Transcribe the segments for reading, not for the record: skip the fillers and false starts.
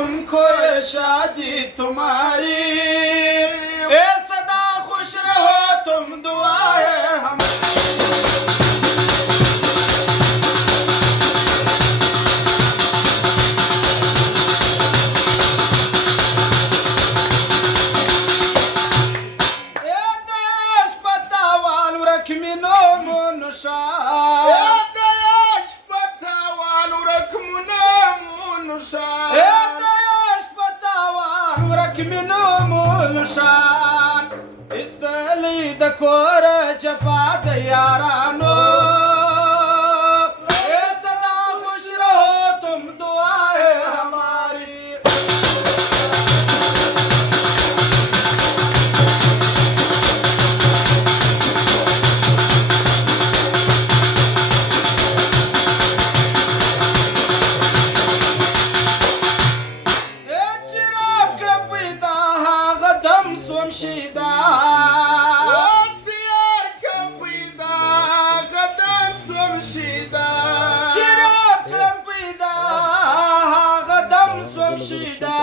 हमको ये शादी तुम्हारी ए सदा खुश रहो तुम दुआए हम ए देश पतावाल रखमिनो मुनुषा ए देश पतावाल रखमुना मुनुषा शान इस्तली द कोर चपा द यारानो ए सदा खुश रहो तुम दुआए हमारी شيدا وسيار كمبيدا غدان سوم شيدا شراب كمبيدا غدان سوم شيدا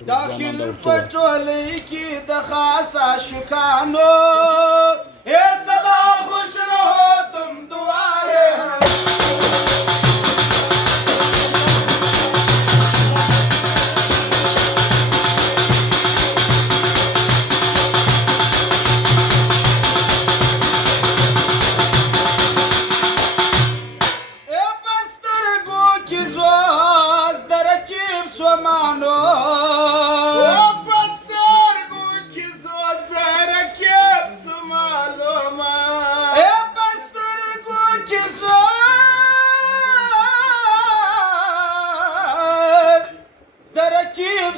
داخل بتولي كي دخاسا شكانو يا سلا خوش رهو تم دعاي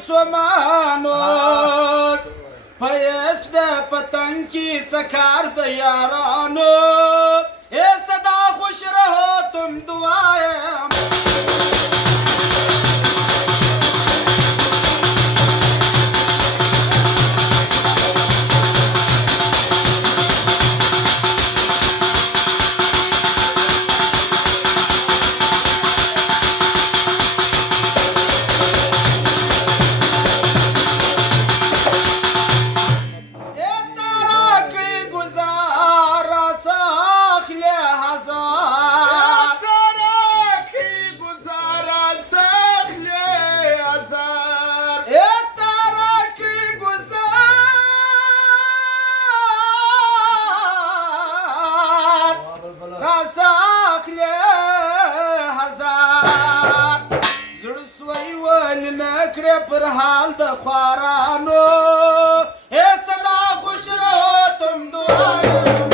सोमानोस पयस द पतंग की सकार द यारानो ए सदा खुश रहो तुम दुआए पर हाल द ख्वारानो ए सदा खुश रहो तुम दुआए